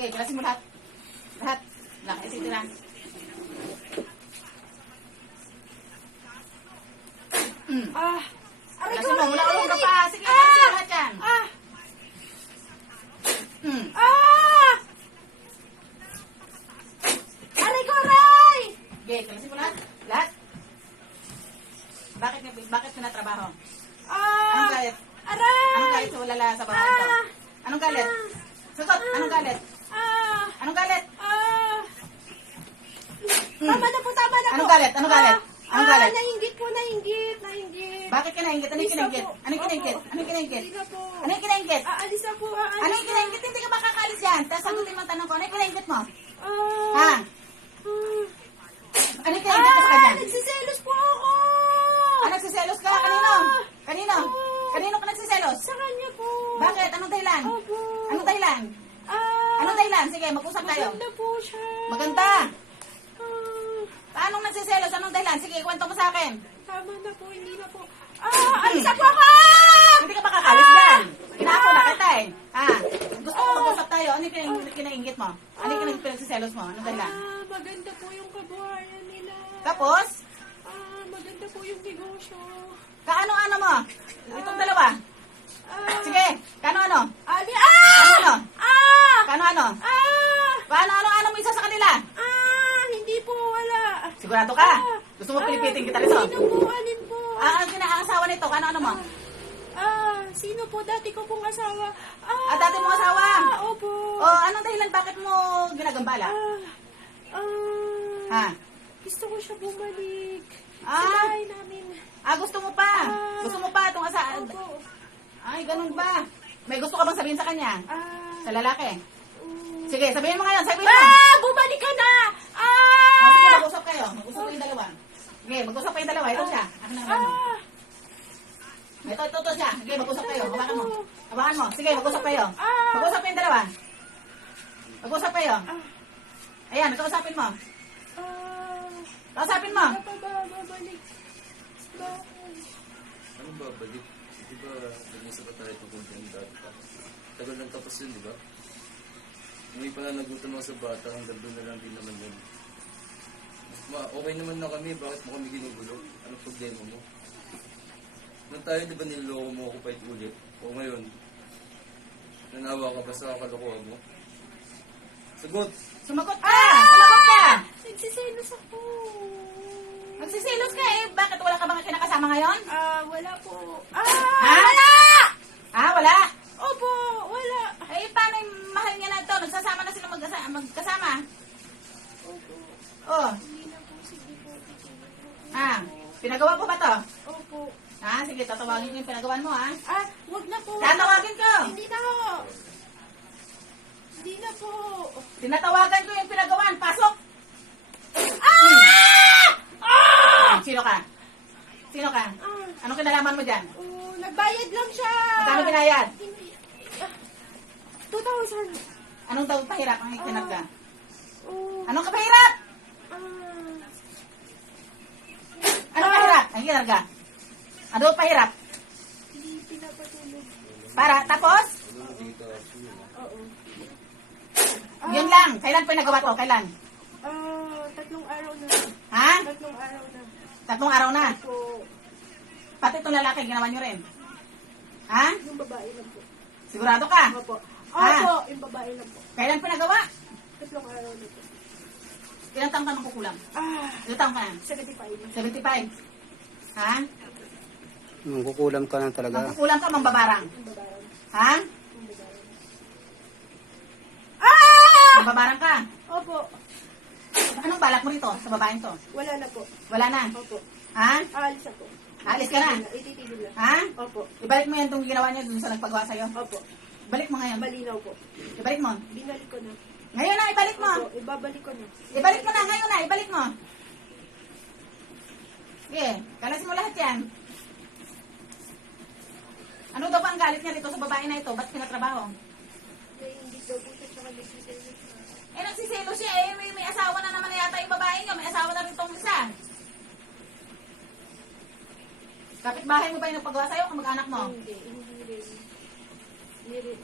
Sige, kalasin mo lahat. Lahat. Lahat. Ito tira. Aray ko, Kalasin mo. Mula ulong ka pa. Sige, kalasin mo lahat yan. Aray ko, aray! Sige, kalasin mo lahat. Lahat. Bakit tinatrabaho? Anong galit? Aray! Anong galit sa ulala sa bahay ito? Anong galit? Sagot, anong galit? Anong galit? Tama na po, tama na po. Anong galit? Anong galit? Anong galit? Nainggit po, nainggit. Bakit ka nainggit? Ano yung Isa kinainggit? po. Ano yung kinainggit? Opo. Ano yung kinainggit? Hindi na po. Ano yung kinainggit? Aalis na po, aalis Ano yung kinainggit? Hindi ka makakalis yan. Tapos sagutin mo ang tanong ko. Ano yung kinainggit mo? Ha? Ha? Ano yung kinainggit mo sa kanya? Nagsiselos po ako. Nagsiselos ka? Kanino? Kanino? Kanino ka nagsiselos? Sa kanya po. Bakit? Anong dahilan? Opo. Anong dahilan? Anong dahilan? Sige, mag-usap tayo. Maganda po siya. Maganda. Ah, Paano nagsiselos? Anong dahilan? Sige, kwento mo sa akin. tama na po, hindi na po. Alis na po ako! Hindi ka makakalis dyan. Kinako na kita eh. Gusto mo mag-usap tayo. Ano yung kinainggit mo? Ano yung pinagsiselos mo? Anong dahilan? Maganda po yung kabuhayan nila. Tapos, Maganda po yung negosyo. kaano-ano mo? Itong dalawa. Sige, kaano-ano? Ali, Kaano-ano? Ah! Kaano-ano? Paano-ano mo isa sa kanila? Hindi po, wala. Sigurado ka? Gusto mo pilipitin kita rin? Sino po, alin po? Ano kinaasawa nito? Kaano-ano mo? Sino po? Dati ko pong asawa. Dati mong asawa? Opo. Anong dahilan? Bakit mo ginagambala? Ha? Gusto ko siya bumalik. Ah. Sa bahay namin. Gusto mo pa? Gusto mo pa itong asawa? Opo. Ay, ganun ba? May gusto ka bang sabihin sa kanya? Sa lalaki? Mm. Sige, sabihin mo ngayon, sabihin mo. Bumalik ka na! Sige, mag-usap kayo. Mag-usap kayo yung dalawa. Sige, mag-usap kayo yung dalawa. Ito siya. Akin ang ano. Ito siya. Sige, mag-usap kayo. Hawakan mo. Hawakan mo. Sige, mag-usap kayo. Mag-usap kayo yung dalawa. Mag-usap kayo. Ayan, kausapin mo. Kausapin mo. Ano pa ba babalik? Anong babalik? Di ba, nag-isa pa tayo tungkol din dati pa? Tagal ng tapos yun, di ba? May pananagutan mo sa bata, hanggang doon na lang din naman yun. Okay naman na kami, bakit mo kami ginugulo? Anong problema mo? Nung tayo, di ba niloloko mo ako pa ulit? O ngayon, nanawa ka ba sa kalokohan mo? Sagot! Sumagot ka! Sumagot ka! Nagsiselos ako. Magsisilos ka eh. Bakit wala ka bang kinakasama ngayon? Wala po. Wala! Wala? Opo, wala. Paano yung mahal niya na ito? Nagsasama na sila magkasama. Opo. Hindi na po, sige po. Pinagawa ko ba to? Opo. Sige, tatawagin ko yung pinagawan mo, Wag na po. Tatawagin ko! Hindi na po. Hindi na po. Tinatawagan ko yung pinagawan. Pasok! Sino ka? Sino ka? Anong kinalaman mo dyan? Nagbayad lang siya. Magkano binayad? 2,000. Anong daw pahirap ang itinag ka? Oh. Anong kapahirap? Anong pahirap? Ang itinag ka? Ano pahirap? Hindi pinapatulog. Tapos? Oo. Yun lang. Kailan po nagawa to? Kailan? 3 araw na. 3 araw na. 3 araw na. Po. Pati itong lalaki, ginawa nyo rin. Yung babae lang po. Sigurado ka? Opo. Ah. Opo, yung babae lang po. Kailan pinagawa? 3 araw na po. Ilang taong ka nang kukulang? Ilang taong ka na? 75. 75. Kukulam ka na talaga. Kukulang ka, mambabarang. Yung babae. Yung babae. Mambabarang ka. Opo. Anong balak mo rito sa babaeng to? Wala na po. Wala na. Opo. Aalis Aalis ako. ka na. Ititigil na. Opo. Opo. Ibalik mo yan itong ginawa niya dun sa nagpagawa sa'yo. Opo. Ibalik mo ngayon. Malinaw po. Ibalik mo. Binalik ko na. Ngayon na, ibalik mo. Opo, ibabalik ko na. Ibalik mo na, ngayon na, ibalik mo. Sige, kalasin mo lahat yan. Ano daw ba ang galit niya dito sa babae na ito? Ba't pinatrabaho? Hindi daw po siya tsaka nagsiselos. Nagsiselo siya eh. May asawa na naman yata yung babae niyo. May asawa na rin itong isa. Kapit bahay mo ba yung nagpagawa sa'yo? Kamag-anak mo? Hindi rin. Hindi rin.